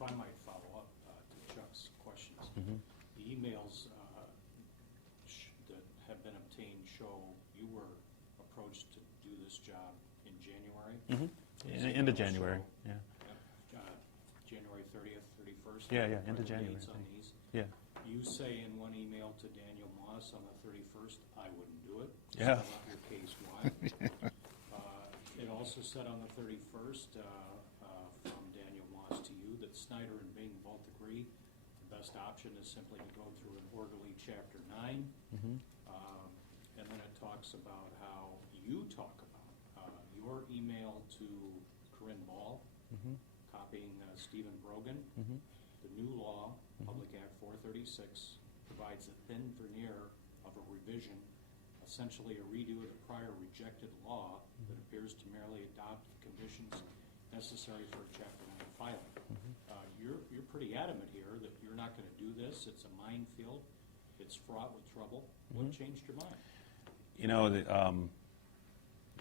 if I might follow up to Chuck's questions. Mm-hmm. The emails that have been obtained show you were approached to do this job in January. Mm-hmm. End of January, yeah. January 30th, 31st? Yeah, end of January. Dates on these. Yeah. You say in one email to Daniel Moss on the 31st, I wouldn't do it. Yeah. Spell out your case why. It also said on the 31st from Daniel Moss to you that Snyder and Bing both agree the best option is simply to go through an orderly Chapter 9. Mm-hmm. And then it talks about how you talk about your email to Corinne Ball, Mm-hmm. copying Stephen Brogan. Mm-hmm. The new law, Public Act 436, provides a thin veneer of a revision, essentially a redo of the prior rejected law that appears to merely adopt the conditions necessary for a Chapter 9 filing. You're pretty adamant here that you're not going to do this. It's a minefield. It's fraught with trouble. What changed your mind? You know,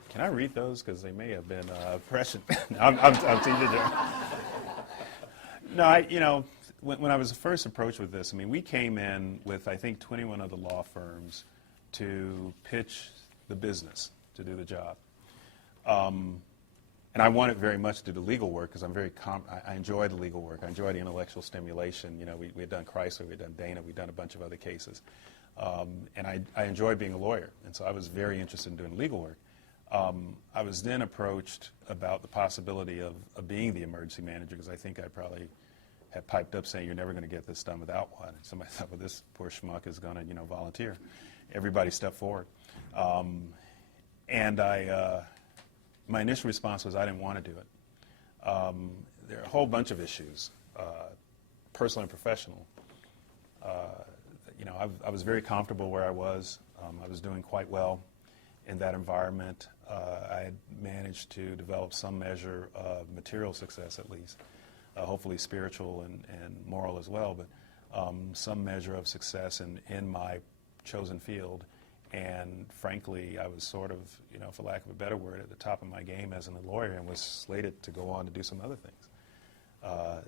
can I read those? Because they may have been prescient. I'm teasing you. No, when I was first approached with this, I mean, we came in with, I think, 21 other law firms to pitch the business to do the job. And I wanted very much to do the legal work because I enjoy the legal work. I enjoy the intellectual stimulation. You know, we had done Chrysler, we had done Dana, we'd done a bunch of other cases. And I enjoy being a lawyer, and so I was very interested in doing legal work. I was then approached about the possibility of being the emergency manager because I think I probably had piped up saying you're never going to get this done without one. And somebody thought, well, this poor schmuck is going to, volunteer. Everybody step forward. And my initial response was I didn't want to do it. There are a whole bunch of issues, personal and professional. I was very comfortable where I was. I was doing quite well in that environment. I had managed to develop some measure of material success, at least, hopefully spiritual and moral as well, but some measure of success in my chosen field. And frankly, I was sort of, for lack of a better word, at the top of my game as a lawyer and was slated to go on to do some other things.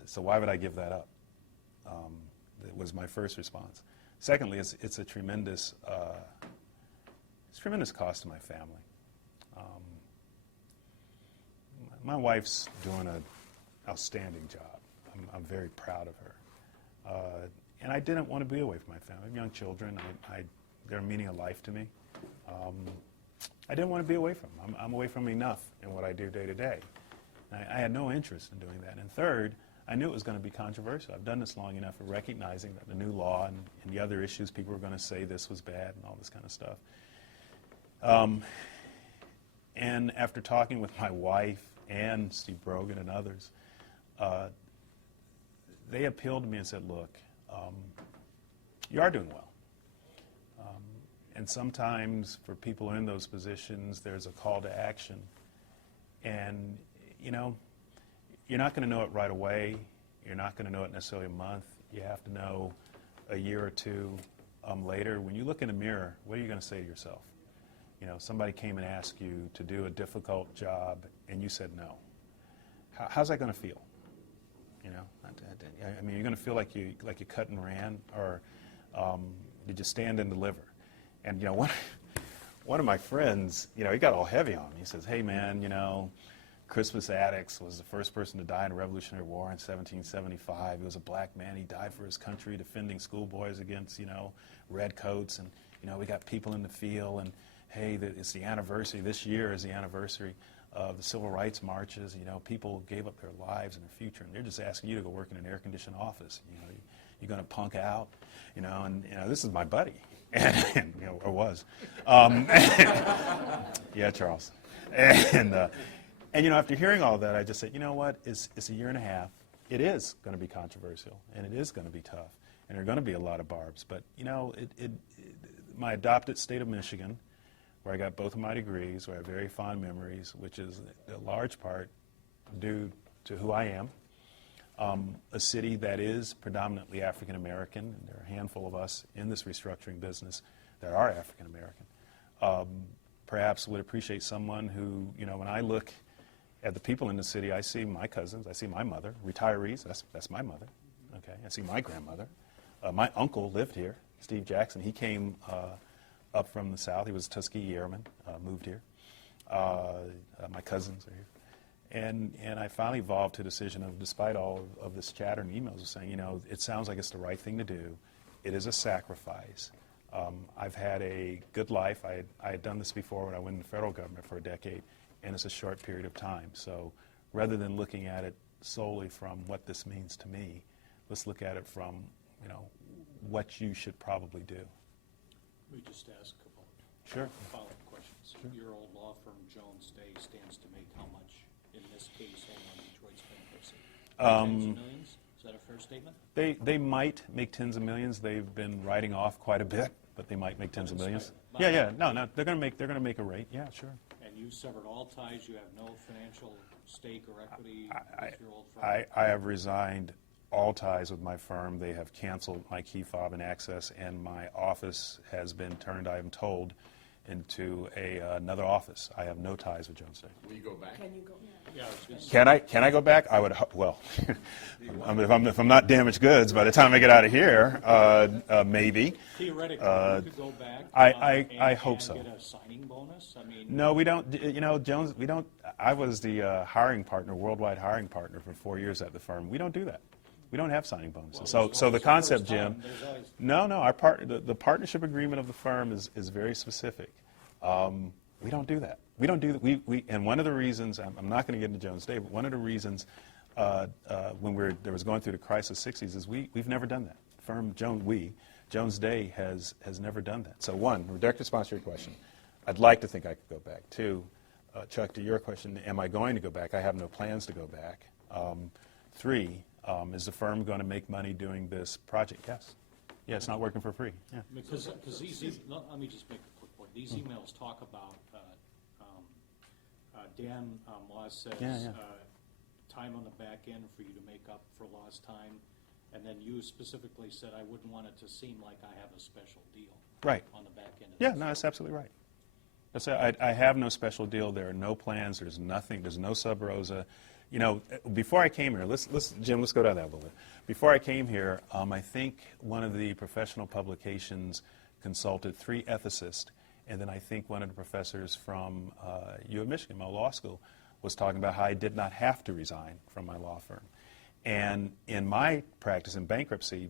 So why would I give that up? It was my first response. Secondly, it's a tremendous cost to my family. My wife's doing an outstanding job. I'm very proud of her. And I didn't want to be away from my family. I have young children. They're meaning a life to me. I didn't want to be away from them. I'm away from them enough in what I do day to day. I had no interest in doing that. And third, I knew it was going to be controversial. I've done this long enough for recognizing that the new law and the other issues, people were going to say this was bad and all this kind of stuff. And after talking with my wife and Steve Brogan and others, they appealed to me and said, look, you are doing well. And sometimes for people in those positions, there's a call to action. And, you're not going to know it right away. You're not going to know it necessarily a month. You have to know a year or two later. When you look in the mirror, what are you going to say to yourself? Somebody came and asked you to do a difficult job, and you said no. How's that going to feel? I mean, you're going to feel like you cut and ran, or did you stand and deliver? And one of my friends, he got all heavy on me. He says, "Hey, man, Crispus Attucks was the first person to die in the Revolutionary War in 1775. He was a black man. He died for his country, defending schoolboys against, redcoats. And, we got people in the field. And, hey, it's the anniversary. This year is the anniversary of the civil rights marches. People gave up their lives and their future. And they're just asking you to go work in an air-conditioned office. You're going to punk out, and this is my buddy, and or was, yeah, Charles, and after hearing all that, I just said, you know what, it's a year and a half. It is going to be controversial, and it is going to be tough, and there are going to be a lot of barbs. But my adopted state of Michigan, where I got both of my degrees, where I have very fond memories, which is a large part due to who I am. A city that is predominantly African American, and there are a handful of us in this restructuring business that are African American. Perhaps would appreciate someone who, when I look At the people in the city, I see my cousins, I see my mother, retirees, that's my mother, okay? I see my grandmother. My uncle lived here, Steve Jackson. He came up from the South. He was a Tuskegee Airman, moved here. My cousins are here. And I finally evolved to a decision of, despite all of this chatter and emails, of saying, you know, it sounds like it's the right thing to do. It is a sacrifice. I've had a good life. I had done this before when I went in the federal government for a decade, and it's a short period of time. So rather than looking at it solely from what this means to me, let's look at it from, you know, what you should probably do. Let me just ask a couple Sure. follow-up questions. Sure. Your old law firm, Jones Day, stands to make how much in this case on Detroit's bankruptcy? Tens of millions? Is that a fair statement? They might make tens of millions. They've been writing off quite a bit, but they might make tens of millions. Right. Yeah. No, they're going to make a rate. Yeah, sure. And you severed all ties, you have no financial stake or equity with your old firm? I have resigned all ties with my firm. They have canceled my key fob and access, and my office has been turned, I am told, into another office. I have no ties with Jones Day. Will you go back? Can you go? Yeah, I was gonna say. Can I go back? I would. Well, if I'm not damaged goods by the time I get out of here, maybe. Theoretically, you could go back. I hope and so. get a signing bonus? I mean, No, we don't. You know, Jones, we don't. I was the hiring partner, worldwide hiring partner for 4 years at the firm. We don't do that. We don't have signing bonuses. well, So the there's concept, first Jim. time, there's always- No. The partnership agreement of the firm is very specific. We don't do that. We don't do that. And one of the reasons, I'm not going to get into Jones Day, but one of the reasons when there was going through the crisis 60s is we've never done that. Firm Jones Day has never done that. So one, direct response to your question, I'd like to think I could go back. Two, Chuck, to your question, am I going to go back? I have no plans to go back. Three, is the firm going to make money doing this project? Yes. Yeah, it's not working for free. Yeah. Because let me just make a quick point. These emails talk about, Dan Moss says, Yeah. Time on the back end for you to make up for lost time. And then you specifically said, I wouldn't want it to seem like I have a special deal. Right. On the back end of Yeah, this. no, that's absolutely right. I have no special deal. There are no plans. There's nothing. There's no sub rosa. You know, before I came here, Jim, let's go down that a little bit. Before I came here, I think one of the professional publications consulted 3 ethicists, and then I think one of the professors from U of Michigan, my law school, was talking about how I did not have to resign from my law firm. And in my practice in bankruptcy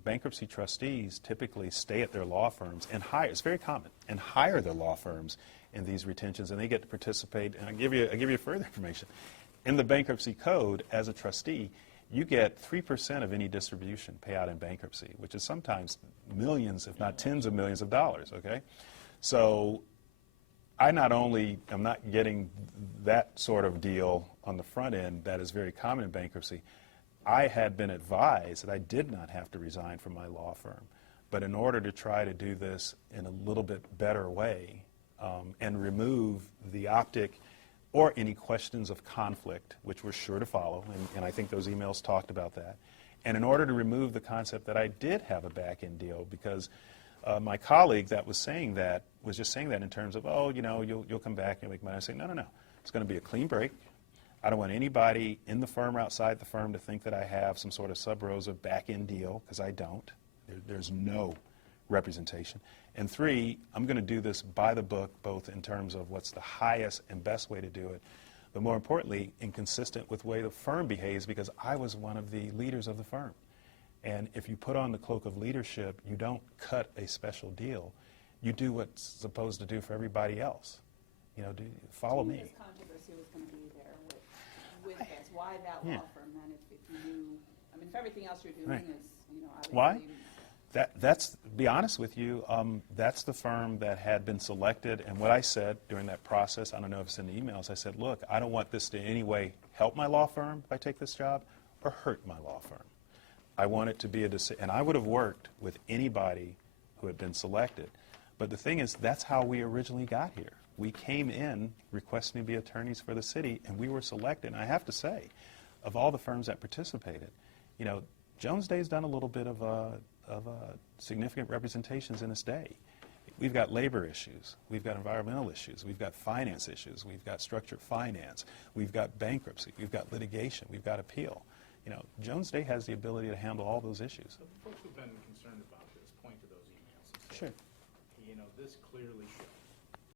trustees typically stay at their law firms and hire, it's very common, and hire their law firms in these retentions, and they get to participate. And I'll give you further information. In the bankruptcy code, as a trustee, you get 3% of any distribution payout in bankruptcy, which is sometimes millions, if not tens of millions of dollars, okay? So I not only am not getting that sort of deal on the front end that is very common in bankruptcy, I had been advised that I did not have to resign from my law firm. But in order to try to do this in a little bit better way and remove the optic or any questions of conflict, which we're sure to follow, and I think those emails talked about that, and in order to remove the concept that I did have a back-end deal, because my colleague that was saying that was just saying that in terms of, oh, you know, you'll come back and make money. I say, no. It's going to be a clean break. I don't want anybody in the firm or outside the firm to think that I have some sort of sub rosa back-end deal, because I don't. There's no representation. And 3, I'm going to do this by the book, both in terms of what's the highest and best way to do it, but more importantly, inconsistent with the way the firm behaves, because I was one of the leaders of the firm. And if you put on the cloak of leadership, you don't cut a special deal. You do what's supposed to do for everybody else. You know, follow me. This controversy was going to be there with this. Why that law firm then, if you knew, I mean, if everything else you're doing Right. is, you know, obviously. Why? That's, be honest with you, that's the firm that had been selected, and what I said during that process, I don't know if it's in the emails, I said, look, I don't want this to in any way help my law firm if I take this job, or hurt my law firm. I want it to be a decision, and I would have worked with anybody who had been selected. But the thing is, that's how we originally got here. We came in requesting to be attorneys for the city, and we were selected. And I have to say, of all the firms that participated, you know, Jones Day's done a little bit of significant representations in its day. we've got labor issues, we've got environmental issues, we've got finance issues, we've got structured finance, we've got bankruptcy, we've got litigation, we've got appeal. You know, Jones Day has the ability to handle all those issues. So the folks who've been concerned about this point to those emails and say, Sure. you know, this clearly shows